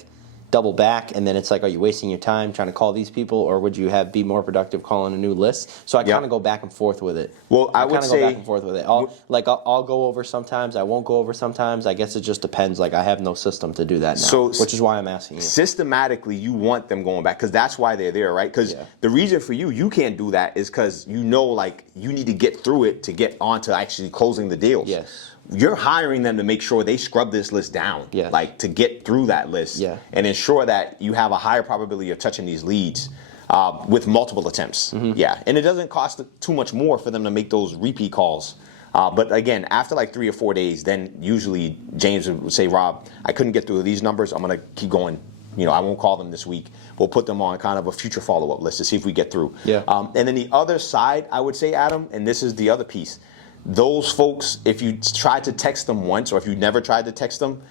double back, and then it's like, are you wasting your time trying to call these people, or would you be more productive calling a new list? So I kind of go back and forth with it. Well, I would say go back and forth with it. I'll go over sometimes. I won't go over sometimes. I guess it just depends. I have no system to do that now, which is why I'm asking you. Systematically, you want them going back because that's why they're there, right? Because the reason for you can't do that is because you need to get through it to get on to actually closing the deals. Yes. You're hiring them to make sure they scrub this list down, to get through that list and ensure that you have a higher probability of touching these leads with multiple attempts. Yeah, and it doesn't cost too much more for them to make those repeat calls. But again, after 3 or 4 days, then usually James would say, Rob, I couldn't get through these numbers. I'm going to keep going. I won't call them this week. We'll put them on kind of a future follow-up list to see if we get through. And then the other side, I would say, Adam, and this is the other piece, those folks, if you tried to text them once or if you never tried to text them,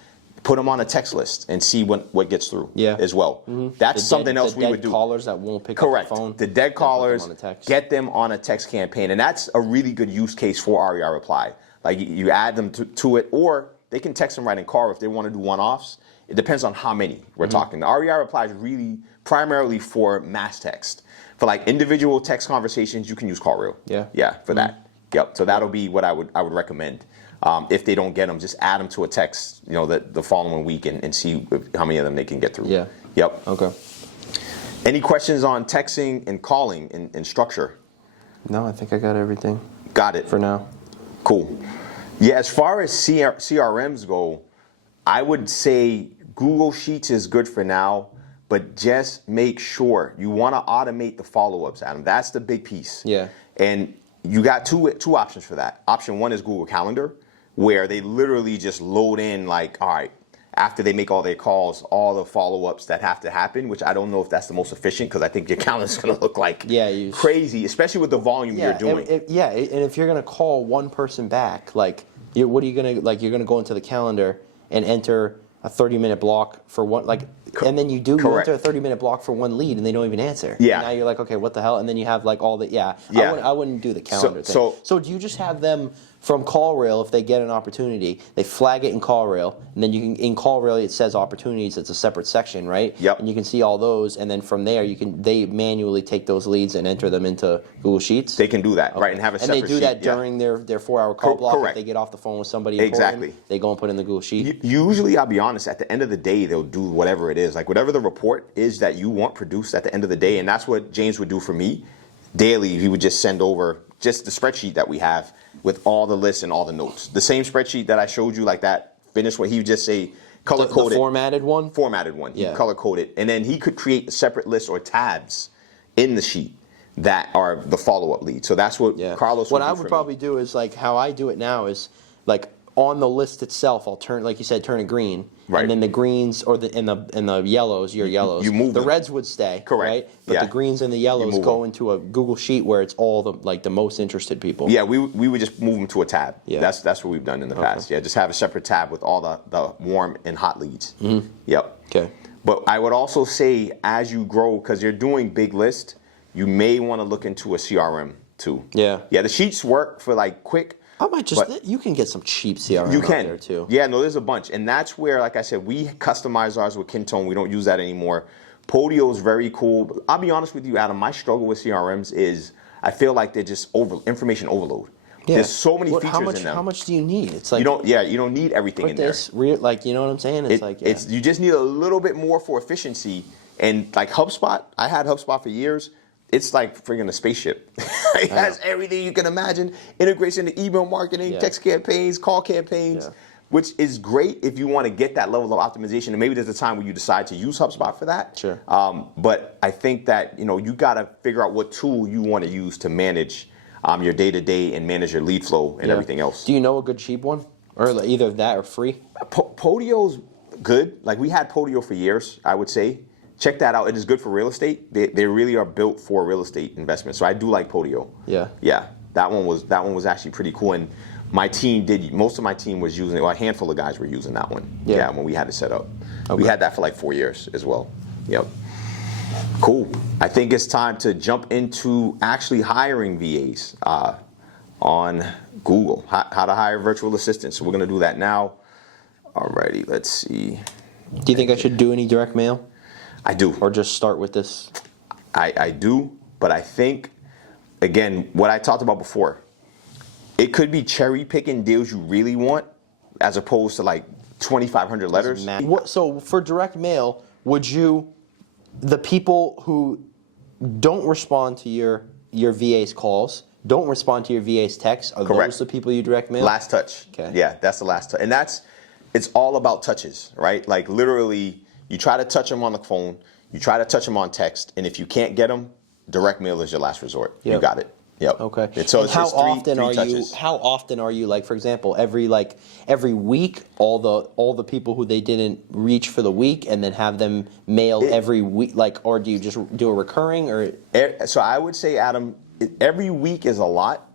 put them on a text list and see what gets through as well. That's something else we would do. The dead callers that won't pick up the phone. The dead callers, get them on a text campaign. And that's a really good use case for REI Reply. You add them to it, or they can text them right in car if they want to do one-offs. It depends on how many we're talking. The REI reply is really primarily for mass text. For like individual text conversations, you can use CallRail. Yeah, for that. Yep. So that'll be what I would recommend. If they don't get them, just add them to a text, the following week and see how many of them they can get through. Yeah. Yep. Okay. Any questions on texting and calling and structure? No, I think I got everything. Got it. For now. Cool. Yeah, as far as CRMs go, I would say Google Sheets is good for now, but just make sure you want to automate the follow-ups, Adam. That's the big piece. Yeah. And you got two options for that. Option one is Google Calendar, where they literally just load in like, all right, after they make all their calls, all the follow-ups that have to happen, which I don't know if that's the most efficient because I think your calendar's going to look like crazy, especially with the volume you're doing. And if you're going to call one person back, like, what are you going to, like, you're going to go into the calendar and enter a 30-minute block for one, like, and then you enter a 30-minute block for one lead and they don't even answer. Yeah. And now you're like, okay, what the hell? And then you have like all the, I wouldn't do the calendar thing. So do you just have them from CallRail, if they get an opportunity, they flag it in CallRail, and then you can, in CallRail it says opportunities, it's a separate section, right? Yep. And you can see all those, and then from there they manually take those leads and enter them into Google Sheets? They can do that, right, and have a separate sheet. And they do that during their 4-hour call block. Correct. If they get off the phone with somebody important, they go and put in the Google Sheet? Usually, I'll be honest, at the end of the day, they'll do whatever it is. Like whatever the report is that you want produced at the end of the day, and that's what James would do for me. Daily, he would just send over just the spreadsheet that we have with all the lists and all the notes. The same spreadsheet that I showed you, like that finished, where he would just say color coded. The formatted one? Formatted one. Yeah. Color coded. And then he could create a separate list or tabs in the sheet that are the follow-up leads. So that's what Carlos would do. What I would probably do is, like, how I do it now is, like, on the list itself, I'll turn, like you said, turn it green. Right. And then the greens or the yellows, your yellows. You move the them. reds would stay. Correct. Right? But the greens and the yellows go into a Google Sheet where it's all the most interested people. Yeah, we would just move them to a tab. Yeah. That's what we've done in the past. Yeah, just have a separate tab with all the warm and hot leads. Mm-hmm. Yep. Okay. But I would also say as you grow, because you're doing big list, you may want to look into a CRM too. Yeah. Yeah, the sheets work for like quick. I might just, you can get some cheap CRM out there too. Yeah, no, there's a bunch. And that's where, like I said, we customize ours with Kintone. We don't use that anymore. Podio is very cool. I'll be honest with you, Adam, my struggle with CRMs is I feel like they're just information overload. Yeah. There's so many features in them. How much do you need? It's like you don't need everything in there. Like, you know what I'm saying? It's you just need a little bit more for efficiency. And like HubSpot, I had HubSpot for years. It's like friggin' a spaceship. It has everything you can imagine. Integration to email marketing, text campaigns, call campaigns, which is great if you want to get that level of optimization. And maybe there's a time where you decide to use HubSpot for that. Sure. But I think that you got to figure out what tool you want to use to manage your day-to-day and manage your lead flow and everything else. Do you know a good cheap one? Or either that or free? Podio's good. Like we had Podio for years, I would say. Check that out. It is good for real estate. They really are built for real estate investment. So I do like Podio. Yeah. Yeah. That one was actually pretty cool. And most of my team was using it. Well, a handful of guys were using that one. Yeah. When we had it set up. Okay. We had that for like 4 years as well. Yep. Cool. I think it's time to jump into actually hiring VAs on Google. How to hire virtual assistants. So we're going to do that now. Alrighty. Let's see. Do you think I should do any direct mail? I do. Or just start with this? I do, but I think, again, what I talked about before, it could be cherry picking deals you really want as opposed to like 2,500 letters. So for direct mail, the people who don't respond to your VA's calls, don't respond to your VA's texts, are those the people you direct mail? Last touch. Okay. Yeah, that's the last touch. And it's all about touches, right? Like literally, you try to touch them on the phone, you try to touch them on text, and if you can't get them, direct mail is your last resort. Yep. You got it. Yep. Okay. So it's how just often three touches. How often are you, like, for example, every week, all the people who they didn't reach for the week, and then have them mail every week, like, or do you just do a recurring, or? So I would say, Adam, every week is a lot.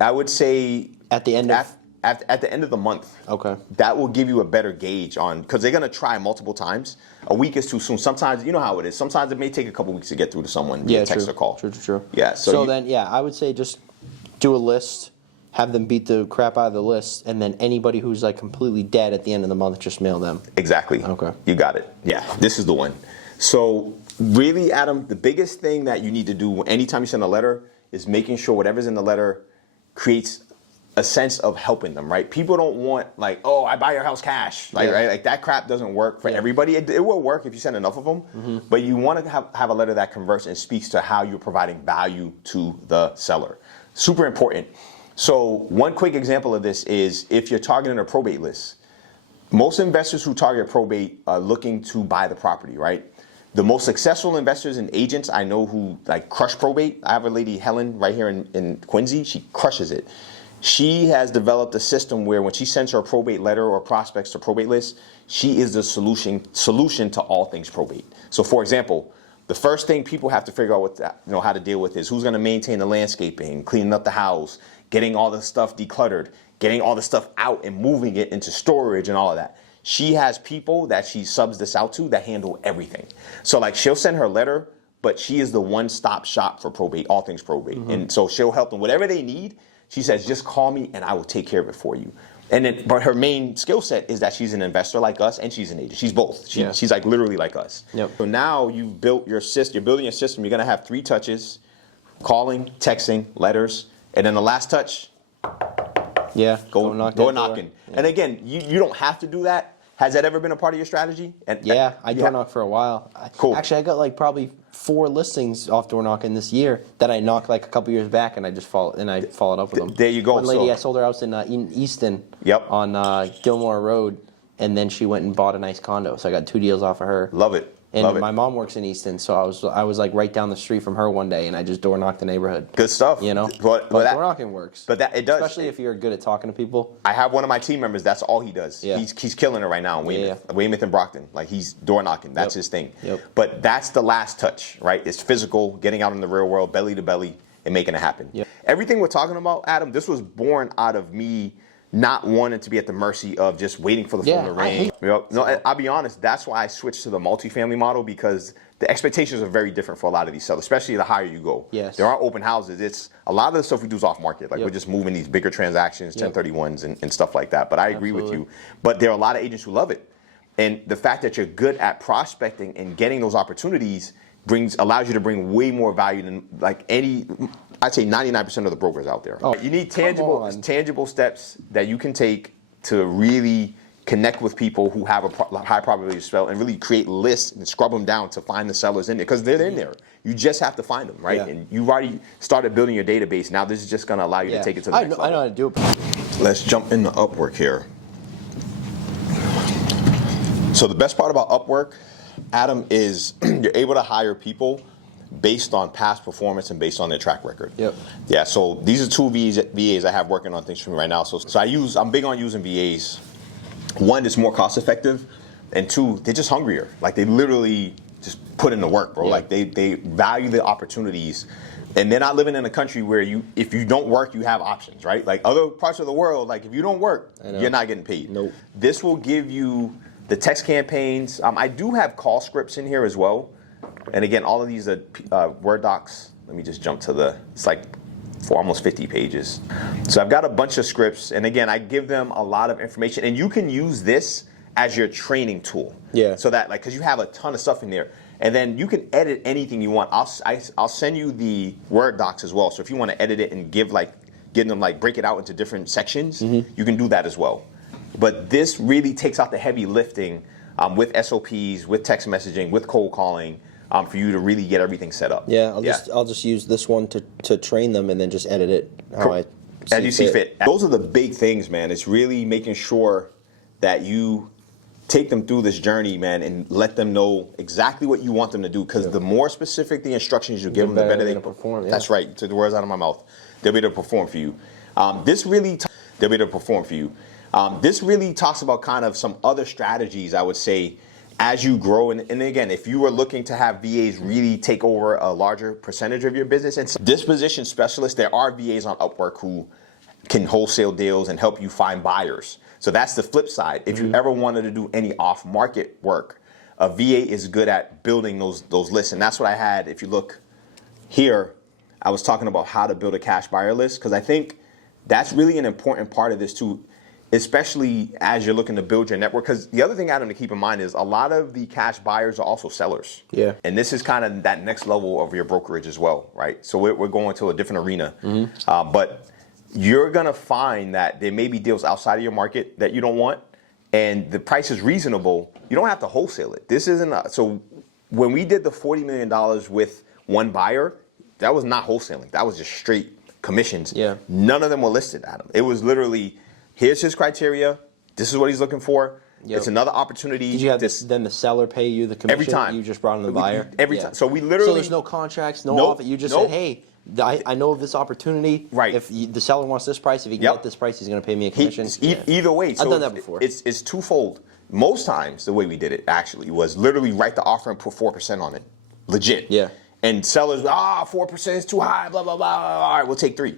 I would say at the end at the end of the month. Okay. That will give you a better gauge on, because they're going to try multiple times. A week is too soon. Sometimes, you know how it is. Sometimes it may take a couple weeks to get through to someone via text or call. True. Yeah. So then, I would say just do a list, have them beat the crap out of the list, and then anybody who's like completely dead at the end of the month, just mail them. Exactly. Okay. You got it. Yeah, this is the one. So really, Adam, the biggest thing that you need to do anytime you send a letter is making sure whatever's in the letter creates a sense of helping them, right? People don't want like, oh, I buy your house cash, like, right? Like that crap doesn't work for everybody. It will work if you send enough of them, but you want to have a letter that converts and speaks to how you're providing value to the seller. Super important. So one quick example of this is if you're targeting a probate list. Most investors who target probate are looking to buy the property, right? The most successful investors and agents I know who like crush probate. I have a lady, Helen, right here in Quincy. She crushes it. She has developed a system where when she sends her probate letter or prospects to probate lists, she is the solution to all things probate. So for example, the first thing people have to figure out how to deal with is who's going to maintain the landscaping, cleaning up the house, getting all the stuff decluttered, getting all the stuff out and moving it into storage and all of that. She has people that she subs this out to that handle everything. So like she'll send her letter, but she is the one-stop shop for probate, all things probate. And so she'll help them whatever they need. She says, just call me and I will take care of it for you. And then, but her main skill set is that she's an investor like us and she's an agent. She's both. She's like literally like us. Yep. So now you've built your system. You're building a system. You're going to have 3 touches: calling, texting, letters, and then the last touch. Go knocking. Yeah. And again, you don't have to do that. Has that ever been a part of your strategy? I door knock for a while. Cool. Actually, I got like probably 4 listings off door knocking this year that I knocked like a couple years back, and I just followed up with them. There you go. One lady, I sold her house in Easton. On Gilmore Road, and then she went and bought a nice condo. So I got 2 deals off of her. Love it. And my mom works in Easton, so I was like right down the street from her one day, and I just door knocked the neighborhood. Good stuff. You know, but door knocking works. But it does, especially if you're good at talking to people. I have one of my team members. That's all he does. Yeah. He's killing it right now in Weymouth, Weymouth and Brockton. Like he's door knocking. That's his thing. Yep. But that's the last touch, right? It's physical, getting out in the real world, belly to belly, and making it happen. Yep. Everything we're talking about, Adam, this was born out of me not wanting to be at the mercy of just waiting for the phone to ring. I'll be honest, that's why I switched to the multifamily model, because the expectations are very different for a lot of these sellers, especially the higher you go. Yes. There are open houses. It's a lot of the stuff we do is off market. Like we're just moving these bigger transactions, 1031s and stuff like that. But I agree with you. But there are a lot of agents who love it. And the fact that you're good at prospecting and getting those opportunities allows you to bring way more value than like I'd say 99% of the brokers out there. Oh, you need tangible steps that you can take to really connect with people who have a high probability of sell and really create lists and scrub them down to find the sellers in there, because they're in there. You just have to find them, right? Yeah. And you've already started building your database. Now this is just going to allow you to take it to the next level. I know how to do it. Let's jump into Upwork here. So the best part about Upwork, Adam, is you're able to hire people based on past performance and based on their track record. Yep. Yeah, so these are 2 VAs I have working on things for me right now. So I'm big on using VAs. 1, it's more cost effective, and 2, they're just hungrier. Like they literally just put in the work, bro. Yeah. Like they value the opportunities, and they're not living in a country where if you don't work, you have options, right? Like other parts of the world, like if you don't work, you're not getting paid. Nope. This will give you the text campaigns. I do have call scripts in here as well. And again, all of these are Word docs. Let me just jump to it's like for almost 50 pages. So I've got a bunch of scripts. And again, I give them a lot of information. And you can use this as your training tool. Yeah. So that, like, because you have a ton of stuff in there. And then you can edit anything you want. I'll send you the Word docs as well. So if you want to edit it and give them break it out into different sections, you can do that as well. But this really takes out the heavy lifting with SOPs, with text messaging, with cold calling, for you to really get everything set up. Yeah, I'll just use this one to train them and then just edit it as you see fit. Those are the big things, man. It's really making sure that you take them through this journey, man, and let them know exactly what you want them to do. Because the more specific the instructions you give them, the better they perform. Yeah. That's right. Took the words out of my mouth. They'll be able to perform for you. This really talks about kind of some other strategies, I would say, as you grow. And again, if you are looking to have VAs really take over a larger percentage of your business, and disposition specialists, there are VAs on Upwork who can wholesale deals and help you find buyers. So that's the flip side. If you ever wanted to do any off-market work, a VA is good at building those lists. And that's what I had. If you look here, I was talking about how to build a cash buyer list, because I think That's really an important part of this too, especially as you're looking to build your network. Because the other thing, Adam, to keep in mind is a lot of the cash buyers are also sellers. Yeah. And this is kind of that next level of your brokerage as well, right? So we're going to a different arena. But you're going to find that there may be deals outside of your market that you don't want, and the price is reasonable. You don't have to wholesale it. This isn't so when we did the $40 million with one buyer, that was not wholesaling. That was just straight commissions. Yeah. None of them were listed, Adam. It was literally, here's his criteria. This is what he's looking for. Yep. It's another opportunity. Did you have then the seller pay you the commission? Every time. You just brought in the buyer? Every time. So we literally. So there's no contracts, no offer. You just said, hey, I know of this opportunity. Right. If the seller wants this price, if he can get this price, he's going to pay me a commission. Either way. So I've done that before. It's twofold. Most times, the way we did it actually was literally write the offer and put 4% on it. Legit. Yeah. And sellers, 4% is too high, blah, blah, blah. All right, we'll take 3.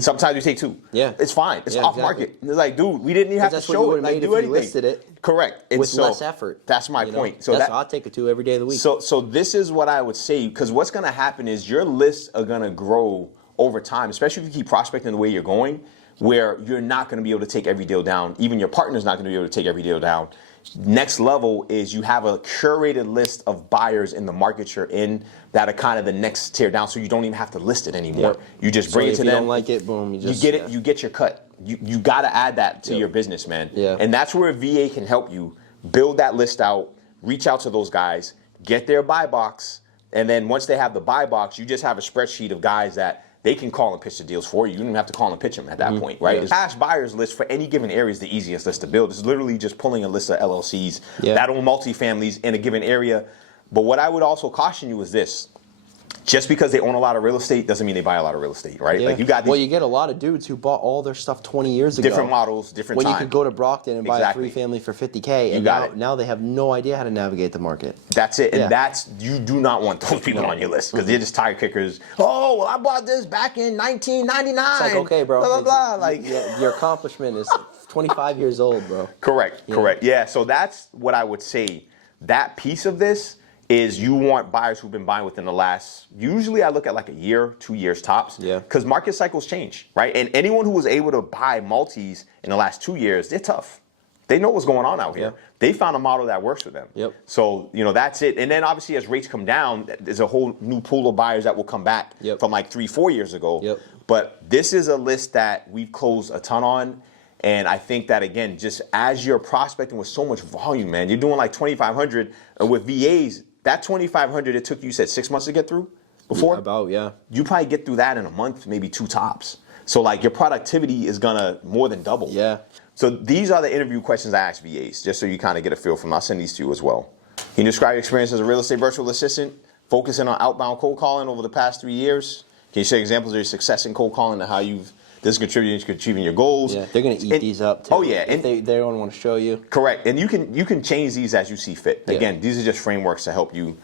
Sometimes we take 2. Yeah. It's fine. It's off market. It's like, dude, we didn't even have to show it. Like, do anything. Listed it correct. And with less effort. That's my point. So I'll take a 2 every day of the week. So this is what I would say, because what's going to happen is your lists are going to grow over time, especially if you keep prospecting the way you're going, where you're not going to be able to take every deal down. Even your partner's not going to be able to take every deal down. Next level is you have a curated list of buyers in the market you're in that are kind of the next tier down, so you don't even have to list it anymore. Yep. You just bring it to them. If you don't like it, boom, you get it. You get your cut. You got to add that to your business, man. Yeah. And that's where VA can help you build that list out, reach out to those guys, get their buy box, and then once they have the buy box, you just have a spreadsheet of guys that they can call and pitch the deals for you. You don't even have to call and pitch them at that point, right? The cash buyers list for any given area is the easiest list to build. It's literally just pulling a list of LLCs that own multifamilies in a given area. But what I would also caution you is this. Just because they own a lot of real estate doesn't mean they buy a lot of real estate, right? Yeah. Like you got these you get a lot of dudes who bought all their stuff 20 years ago. different models, different time. When you could go to Brockton and buy a 3-family for $50K, and now they have no idea how to navigate the market. That's it, and you do not want those people on your list because they're just tire kickers. Oh, well, I bought this back in 1999. It's like, okay, bro. Blah, blah, blah. Like, your accomplishment is 25 years old, bro. Correct. Yeah, so that's what I would say. That piece of this is you want buyers who've been buying within the last, usually I look at like a year, 2 years tops. Yeah. Because market cycles change, right? And anyone who was able to buy multis in the last 2 years, they're tough. They know what's going on out here. Yeah. They found a model that works for them. Yep. So, that's it. And then obviously as rates come down, there's a whole new pool of buyers that will come back from like 3-4 years ago. Yep. But this is a list that we've closed a ton on. And I think that, again, just as you're prospecting with so much volume, man, you're doing like 2,500 with VAs. That 2,500 it took you said 6 months to get through before? You probably get through that in a month, maybe 2 tops. So like your productivity is gonna more than double. Yeah. So these are the interview questions I ask VAs, just so you kind of get a feel from them. I'll send these to you as well. Can you describe your experience as a real estate virtual assistant, focusing on outbound cold calling over the past 3 years? Can you share examples of your success in cold calling and how this is contributing to achieving your goals? Yeah, they're going to eat these up too. Oh yeah, and they don't want to show you. Correct, and you can change these as you see fit. Again, these are just frameworks to help you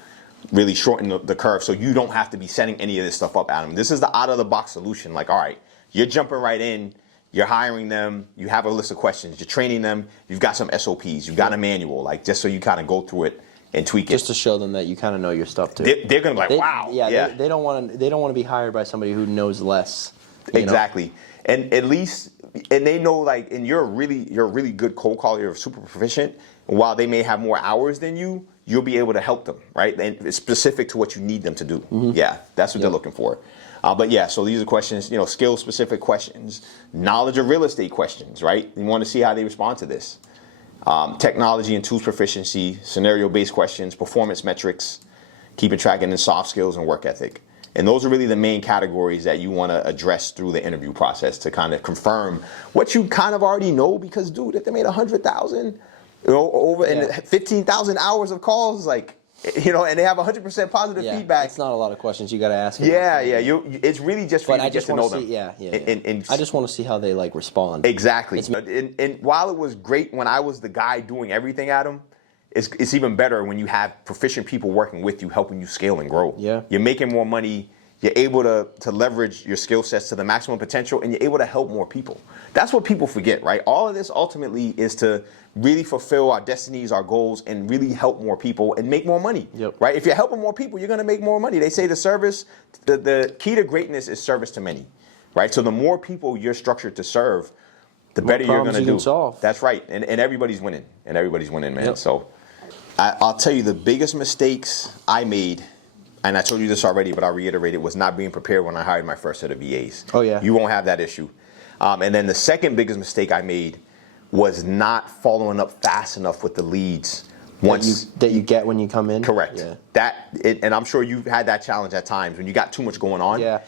really shorten the curve, so you don't have to be setting any of this stuff up, Adam. This is the out of the box solution. Like, all right, you're jumping right in, you're hiring them, you have a list of questions, you're training them, you've got some SOPs, you've got a manual, like just so you kind of go through it and tweak it. Just to show them that you kind of know your stuff too. They're gonna be like, wow. Yeah, they don't want to be hired by somebody who knows less. Exactly. And at least, and they know, like, and you're a really good cold caller, you're super proficient. And while they may have more hours than you, you'll be able to help them, right? And it's specific to what you need them to do. Yeah, that's what they're looking for. But yeah, so these are questions, skill specific questions, knowledge of real estate questions, right? You want to see how they respond to this. Technology and tools proficiency, scenario based questions, performance metrics, keeping track, and then soft skills and work ethic. And those are really the main categories that you want to address through the interview process to kind of confirm what you kind of already know. Because, dude, if they made 100,000, over and 15,000 hours of calls, like, and they have 100% positive feedback. It's not a lot of questions you got to ask. It's really just for you to get to know them. And I just want to see how they respond. Exactly. And while it was great when I was the guy doing everything, Adam, it's even better when you have proficient people working with you, helping you scale and grow. Yeah. You're making more money. You're able to leverage your skill sets to the maximum potential, and you're able to help more people. That's what people forget, right? All of this ultimately is to really fulfill our destinies, our goals, and really help more people and make more money, right? If you're helping more people, you're going to make more money. They say the key to greatness is service to many. right? So the more people you're structured to serve, the better you're going to do. Solve. That's right, and everybody's winning, man. Yep. So I'll tell you the biggest mistakes I made, and I told you this already, but I'll reiterate it, was not being prepared when I hired my first set of VAs. Oh yeah. You won't have that issue. And then the second biggest mistake I made was not following up fast enough with the leads. That you get when you come in. Correct. Yeah. And I'm sure you've had that challenge at times when you got too much going on. Yeah.